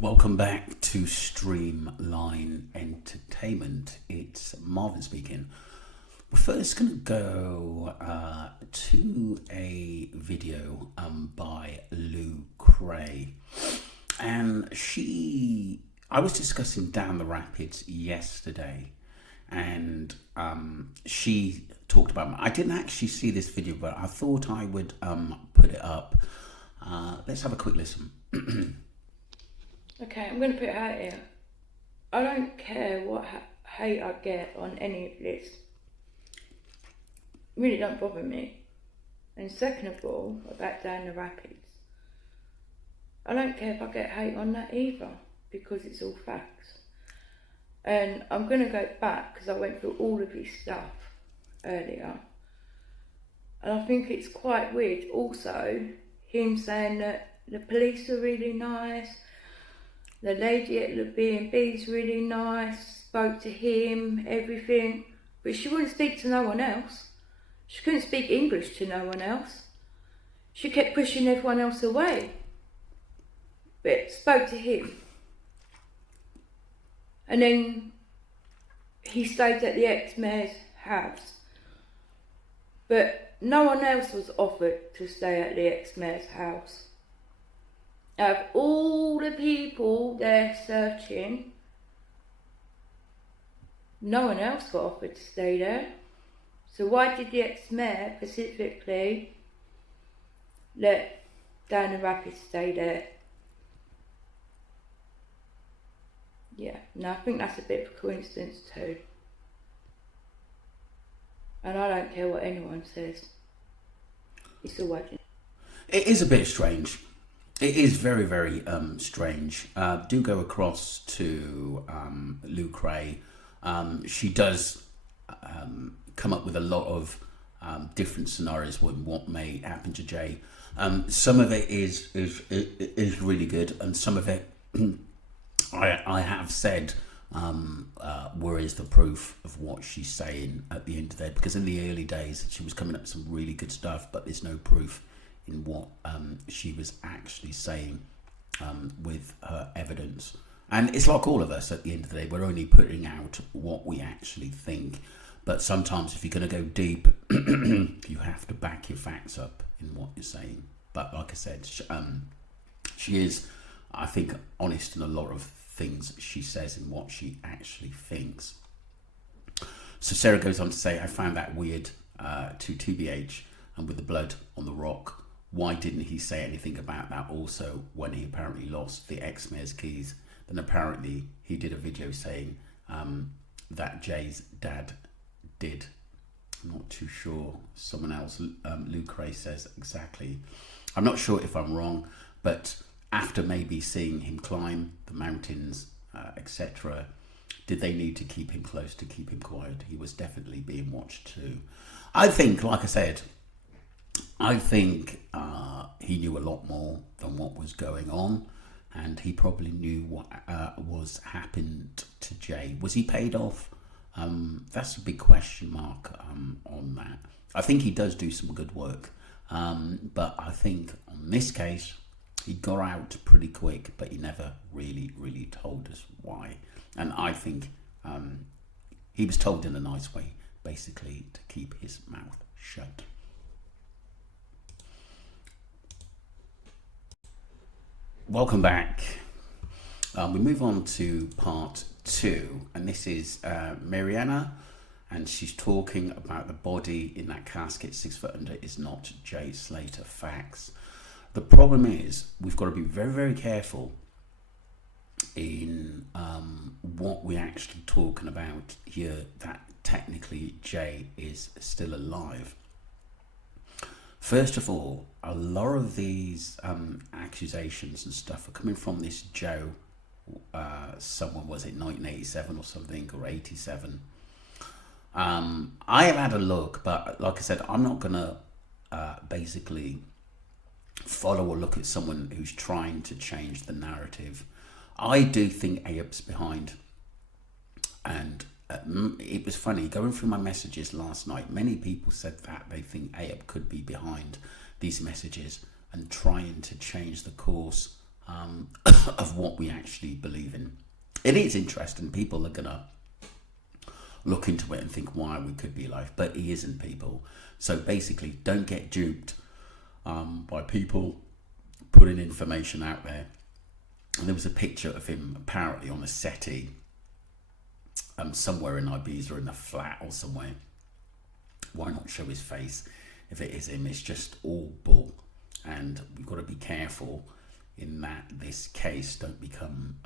Welcome back to Streamline Entertainment. It's Marvin speaking. We're first going to go to a video by Lou Cray. And I was discussing Down the Rapids yesterday, and she talked about, I didn't actually see this video, but I thought I would put it up. Let's have a quick listen. Okay, I'm going to put it out here. I don't care what hate I get on any of this. It really don't bother me. And second of all, about Down the Rapids, I don't care if I get hate on that either, because it's all facts. And I'm going to go back, because I went through all of his stuff earlier. And I think it's quite weird also, him saying that the police are really nice, the lady at the B&B is really nice, spoke to him, everything, but she wouldn't speak to no one else. She couldn't speak English to no one else. She kept pushing everyone else away, but spoke to him. And then he stayed at the ex-mayor's house, but no one else was offered to stay at the ex-mayor's house. Of all the people there searching, no one else got offered to stay there. So why did the ex-mayor specifically let Down the Rapids stay there? Yeah, no, I think that's a bit of a coincidence too. And I don't care what anyone says. It's a wedding. It is a bit strange. It is very, very strange. Do go across to Lou Cray. She does come up with a lot of different scenarios with what may happen to Jay. Some of it is really good, and some of it I have said where is the proof of what she's saying at the end of the day, because in the early days she was coming up with some really good stuff, but there's no proof in what she was actually saying with her evidence. And it's like all of us at the end of the day, we're only putting out what we actually think. But sometimes if you're going to go deep, you have to back your facts up in what you're saying. But like I said, she is, I think, honest in a lot of things she says and what she actually thinks. So Sarah goes on to say, I found that weird to TBH, and with the blood on the rock, why didn't he say anything about that also when he apparently lost the ex-mayor's keys? Then apparently he did a video saying that Jay's dad did. I'm not too sure. Someone else, Lou Cray, says exactly. I'm not sure if I'm wrong, but after maybe seeing him climb the mountains, etc., did they need to keep him close to keep him quiet? He was definitely being watched too. I think, like I said, he knew a lot more than what was going on, and he probably knew what was happened to Jay. Was he paid off? That's a big question mark on that. I think he does do some good work, but I think on this case, he got out pretty quick, but he never really told us why. And I think he was told in a nice way, basically, to keep his mouth shut. Welcome back. We move on to part 2, and this is Mariana, and she's talking about the body in that casket 6 foot under is not Jay Slater. Facts. The problem is we've got to be very careful in what we're actually talking about here, that technically Jay is still alive. First of all, a lot of these accusations and stuff are coming from this Joe, someone, was it 1987 or something, or 87? I have had a look, but like I said, I'm not going to basically follow or look at someone who's trying to change the narrative. I do think Ayup's behind, and it was funny going through my messages last night. Many people said that they think Ayup could be behind these messages and trying to change the course of what we actually believe in. It is interesting. People are going to look into it and think why we could be alive, but he isn't, people. So basically, don't get duped by people putting information out there. And there was a picture of him apparently on a settee somewhere in Ibiza in a flat or somewhere. Why not show his face if it is him? It's just all bull, and we've got to be careful in that this case don't become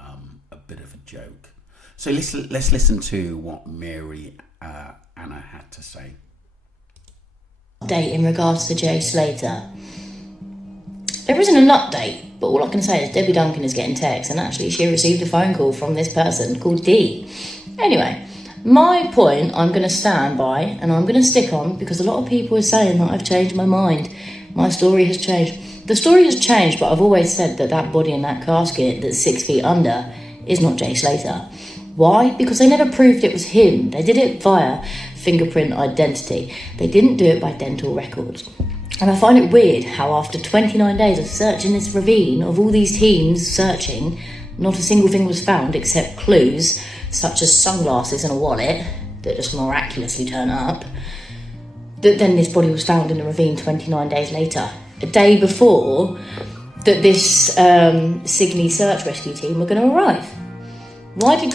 a bit of a joke. So let's listen to what Mary Anna had to say. Update in regards to Jay Slater. There isn't an update, but all I can say is Debbie Duncan is getting texts, and actually she received a phone call from this person called Dee. Anyway, my point I'm going to stand by, and I'm going to stick on, because a lot of people are saying that I've changed my mind. My story has changed. The story has changed, but I've always said that that body in that casket that's 6 feet under is not Jay Slater. Why? Because they never proved it was him. They did it via fingerprint identity. They didn't do it by dental records. And I find it weird how after 29 days of searching this ravine, of all these teams searching, not a single thing was found except clues, such as sunglasses and a wallet, that just miraculously turn up, that then this body was found in the ravine 29 days later, a day before that this Sydney search rescue team were going to arrive. Why did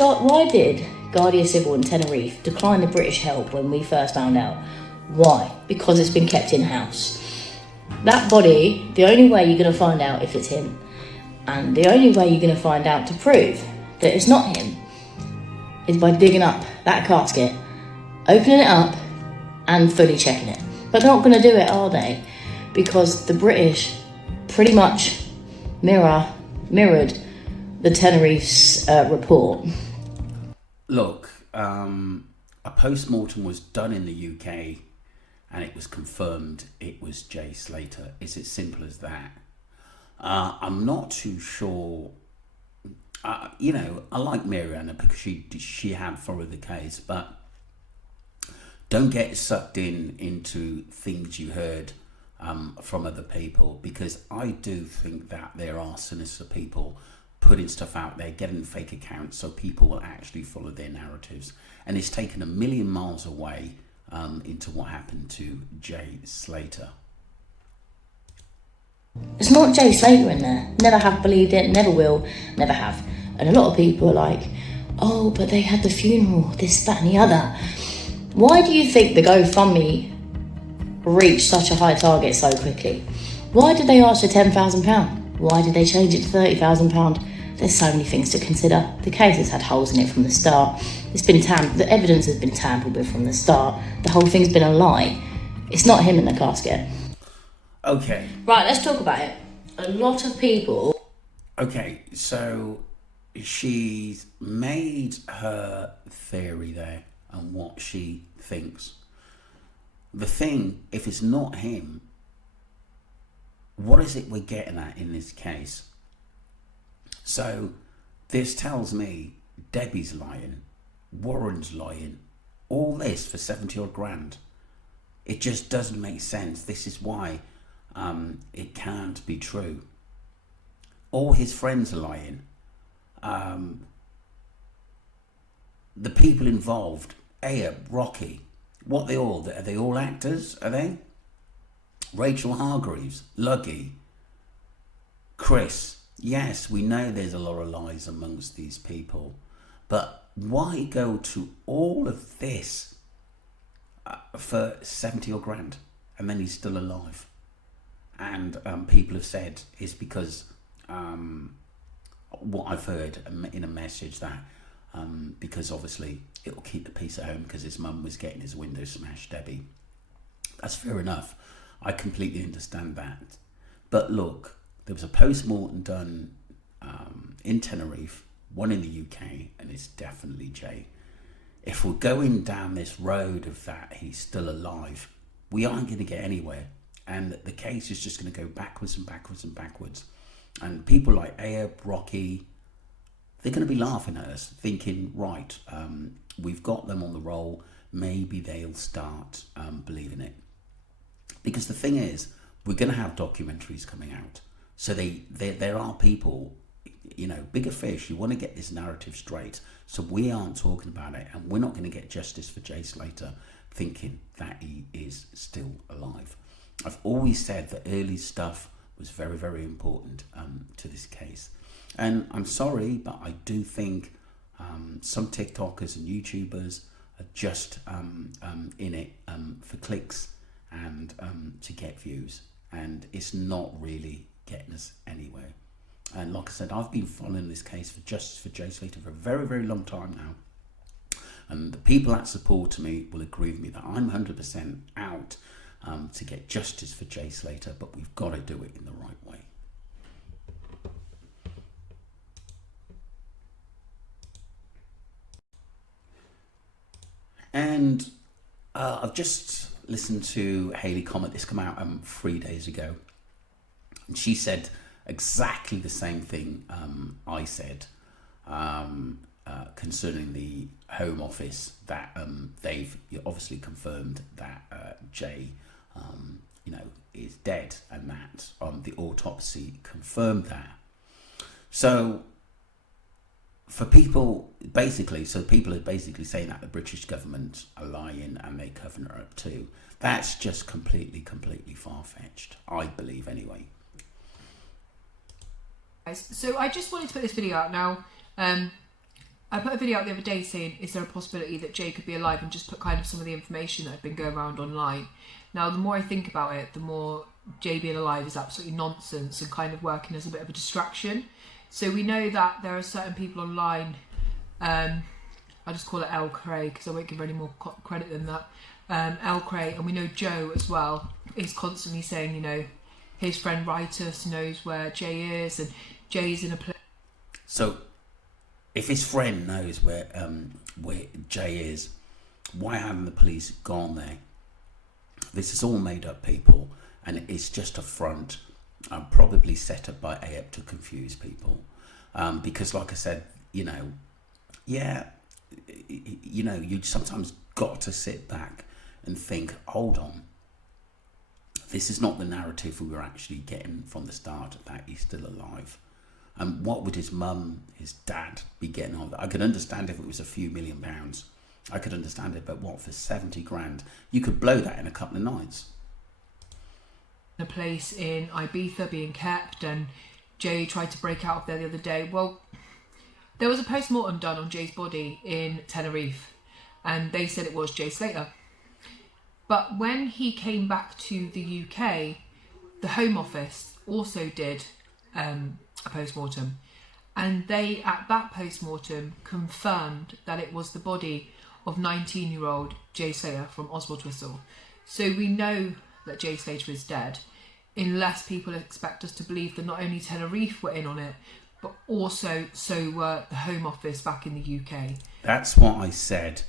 Guardia Civil in Tenerife decline the British help when we first found out? Why? Because it's been kept in-house. That body, the only way you're going to find out if it's him, and the only way you're going to find out to prove that it's not him, is by digging up that casket, opening it up, and fully checking it. But they're not going to do it, are they? Because the British pretty much mirrored the Tenerife's report. Look, a post-mortem was done in the UK, and it was confirmed it was Jay Slater. It's as simple as that. I'm not too sure. I like Mary Anna because she had followed the case, but don't get sucked into things you heard from other people, because I do think that there are sinister people putting stuff out there, getting fake accounts so people will actually follow their narratives. And it's taken a million miles away into what happened to Jay Slater. It's not Jay Slater in there. Never have believed it, never will, never have. And a lot of people are like, oh, but they had the funeral, this, that and the other. Why do you think the GoFundMe reached such a high target so quickly? Why did they ask for £10,000? Why did they change it to £30,000? There's so many things to consider. The case has had holes in it from the start. The evidence has been tampered with from the start. The whole thing's been a lie. It's not him in the casket. Okay. Right, let's talk about it. A lot of people... Okay, so she's made her theory there and what she thinks. The thing, if it's not him, what is it we're getting at in this case? So this tells me Debbie's lying, Warren's lying, all this for 70 odd grand. It just doesn't make sense. This is why it can't be true. All his friends are lying. The people involved, Aya, Rocky, are they all actors, are they? Rachel Hargreaves, Luggy, Chris. Yes, we know there's a lot of lies amongst these people, but why go to all of this for 70 odd grand and then he's still alive? And people have said is because what I've heard in a message that because obviously it'll keep the peace at home because his mum was getting his window smashed, Debbie. That's fair enough. I completely understand that. But look, there was a post-mortem done in Tenerife, one in the UK, and it's definitely Jay. If we're going down this road of that he's still alive, we aren't going to get anywhere. And the case is just going to go backwards and backwards and backwards. And people like Aya, Rocky, they're going to be laughing at us, thinking, right, we've got them on the roll. Maybe they'll start believing it. Because the thing is, we're going to have documentaries coming out. So there are people, you know, bigger fish. You want to get this narrative straight. So we aren't talking about it, and we're not going to get justice for Jay Slater thinking that he is still alive. I've always said that early stuff was very, very important to this case. And I'm sorry, but I do think some TikTokers and YouTubers are just in it for clicks and to get views. And it's not really getting us anywhere. And like I said, I've been following this case for justice for Jay Slater for a very, very long time now. And the people that support me will agree with me that I'm 100% out to get justice for Jay Slater, but we've got to do it in the right way. And I've just listened to Hayley comment. This came out 3 days ago. And she said exactly the same thing I said concerning the Home Office, that they've obviously confirmed that Jay, you know, is dead, and that the autopsy confirmed that. So for people, basically, so people are basically saying that the British government are lying and they cover it up too. That's just completely far-fetched, I believe, anyway. So I just wanted to put this video out now. I put a video out the other day saying, is there a possibility that Jay could be alive, and just put kind of some of the information that had been going around online. Now, the more I think about it, the more Jay being alive is absolutely nonsense and kind of working as a bit of a distraction. So we know that there are certain people online, I just call it El Cray because I won't give her any more credit than that, El Cray, and we know Joe as well is constantly saying, you know, his friend Ritus knows where Jay is, and Jay's in a place. So if his friend knows where Jay is, why haven't the police gone there? This is all made up, people, and it's just a front, probably set up by AEP to confuse people. Because like I said, you know, yeah, you know, you sometimes got to sit back and think, hold on, this is not the narrative we were actually getting from the start, that he's still alive. And what would his mum, his dad be getting on? I could understand if it was a few £1 million. I could understand it, but what, for 70 grand? You could blow that in a couple of nights. A place in Ibiza being kept, and Jay tried to break out of there the other day. Well, there was a post-mortem done on Jay's body in Tenerife, and they said it was Jay Slater. But when he came back to the UK, the Home Office also did a post-mortem, and they, at that post-mortem, confirmed that it was the body of 19-year-old Jay Slater from Oswald-Twistle. So we know that Jay Slater is dead, unless people expect us to believe that not only Tenerife were in on it, but also so were the Home Office back in the UK. That's what I said.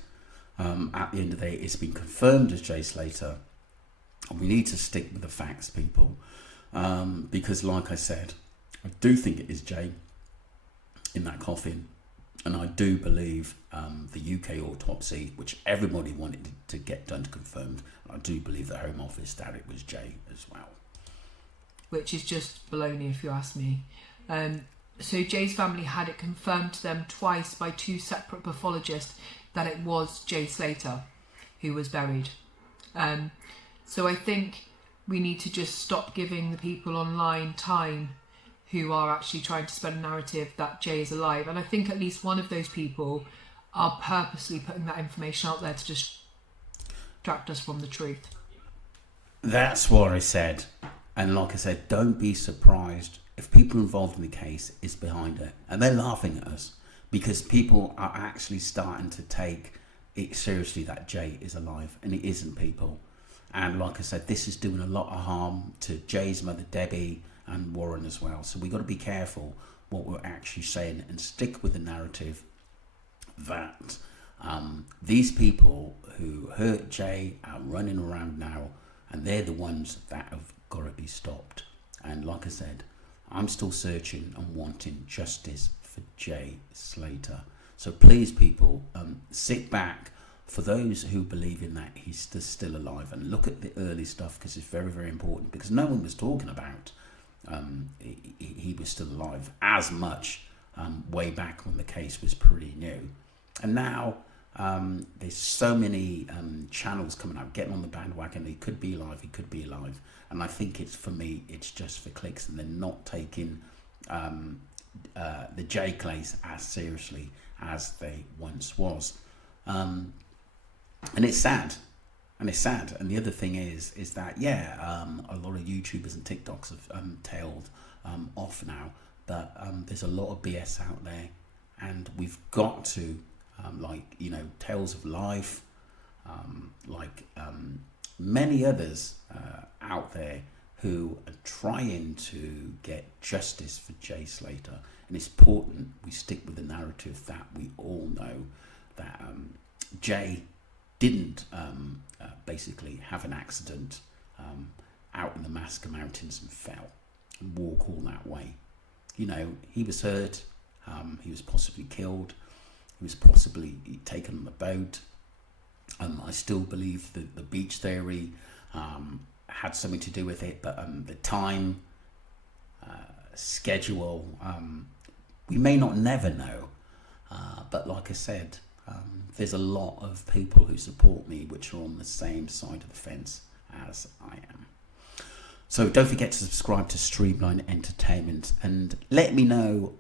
At the end of the day, it's been confirmed as Jay Slater. And we need to stick with the facts, people. Because like I said, I do think it is Jay in that coffin. And I do believe the UK autopsy, which everybody wanted to get done, confirmed. I do believe the Home Office that it was Jay as well. Which is just baloney, if you ask me. So Jay's family had it confirmed to them twice by two separate pathologists that it was Jay Slater who was buried. So I think we need to just stop giving the people online time who are actually trying to spread a narrative that Jay is alive. And I think at least one of those people are purposely putting that information out there to distract us from the truth. That's what I said. And like I said, don't be surprised if people involved in the case is behind it. And they're laughing at us because people are actually starting to take it seriously that Jay is alive, and it isn't, people. And like I said, this is doing a lot of harm to Jay's mother, Debbie, and Warren as well. So we've got to be careful what we're actually saying and stick with the narrative that these people who hurt Jay are running around now, and they're the ones that have got to be stopped. And like I said, I'm still searching and wanting justice for Jay Slater. So please, people, sit back. For those who believe in that he's still alive, and look at the early stuff, because it's very, very important, because no one was talking about he was still alive as much way back when the case was pretty new. And now there's so many channels coming out getting on the bandwagon. He could be alive, he could be alive. And I think it's, for me, it's just for clicks, and they're not taking the J case as seriously as they once was. And it's sad. And it's sad. And the other thing is that, a lot of YouTubers and TikToks have tailed off now. But there's a lot of BS out there. And we've got to, Tales of Life, many others out there who are trying to get justice for Jay Slater. And it's important we stick with the narrative that we all know that Jay didn't basically have an accident out in the Masker Mountains and fell and walk all that way. He was hurt, he was possibly killed, he was possibly taken on the boat. I still believe that the beach theory had something to do with it, but the time, schedule, we may not never know. But like I said, there's a lot of people who support me which are on the same side of the fence as I am. So don't forget to subscribe to Streamline Entertainment and let me know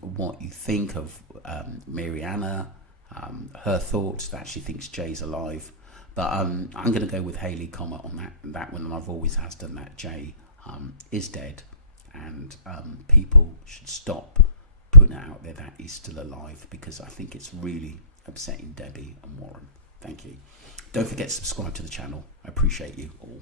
what you think of Mariana, her thoughts, that she thinks Jay's alive. But I'm going to go with Hayley comment on that one, and I've always has done that. Jay is dead, and people should stop putting it out there that he's still alive, because I think it's really upsetting Debbie and Warren. Thank you. Don't forget to subscribe to the channel. I appreciate you all.